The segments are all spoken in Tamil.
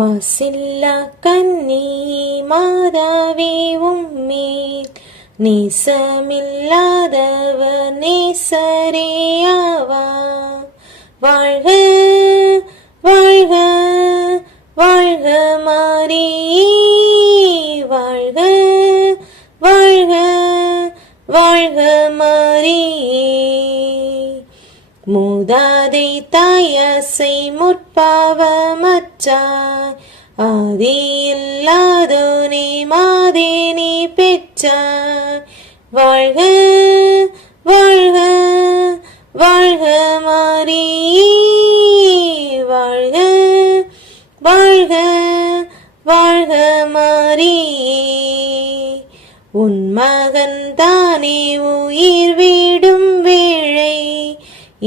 மாசில்லா கன்னி மாதாவே உம்மேல் நேசமில்லாதவர் நேசரேயாவா. வாழ்க வாழ்க வாழ்க மாரியே, வாழ்க வாழ்க வாழ்க மாரியே. மூதாதை தாயசை முற்பாவமற்றாய், ஆதியில்லாதோனே மாதேனே பெற்றாய். வாழ்க வாழ்க வாழ்க மாரியே, வாழ்க வாழ்க வாழ்க மாரியே. உன் மகன் தானே உயிர் விடும் வேளை,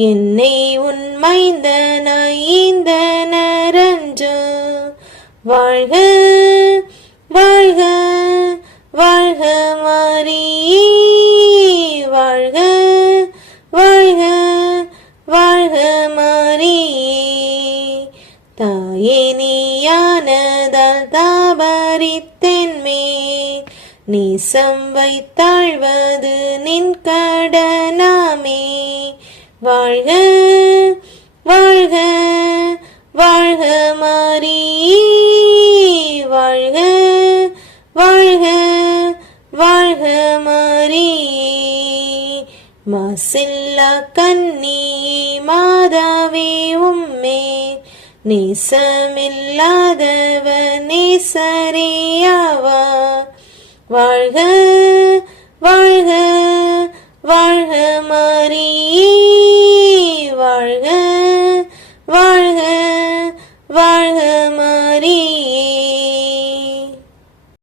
என்னை உன் மைந்தனாய் ஈந்தனரன்றோ. வாழ்க வாழ்க வாழ்க மாரியே, வாழ்க வாழ்க வாழ்க மாரியே. தாயே நீயானதால் தாபரித்தென்மேல் நேசம் வைத்தாழ்வது நின் கடனாமே. வாழ்க வாழ்க வாழ்க மாரியே, வாழ்க வாழ்க வாழ்க மாரியே. மாசில்லா கன்னி மாதாவே உம்மேல் நேசமில்லாதவர் நேசரேயாவா. வாழ்க வாழ்க வாழ்க மாரியே, வாழ்க வாழ்க வாழ்க மாரியே.